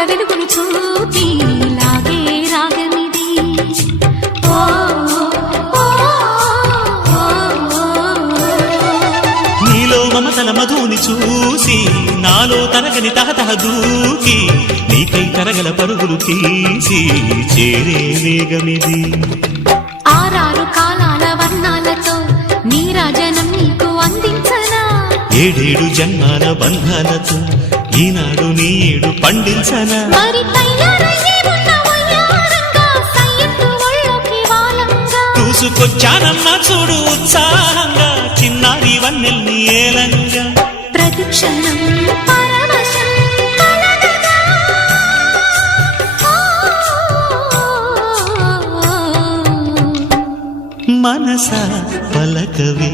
కనుల వెలుగుని చూపి లాగే రాగమిది. నీలో మమతల మధుని చూసి నాలో తరగని తహతహ దూకి నీకై తరగల పరుగులు తీసి చేరే వేగమిది. ఆరారు కాలాల వర్ణాలతో నీరాజనం నీకు అందించనా, ఏడేడు జన్మాల బంధాలతో ఈనాడు నీ ఏడు పండించనా. మరి తయారయ్యే ఉన్న వయ్యారంగా సయ్యత్తు ఒళ్ళోకి వాలంగా చూసుకొచ్చానమ్మా చూడు ఉత్సాహంగా చిన్నారి వన్నెల్ని ఏలంగా. ప్రతిక్షణం పరవశం కలగగా. మనసా పలకవే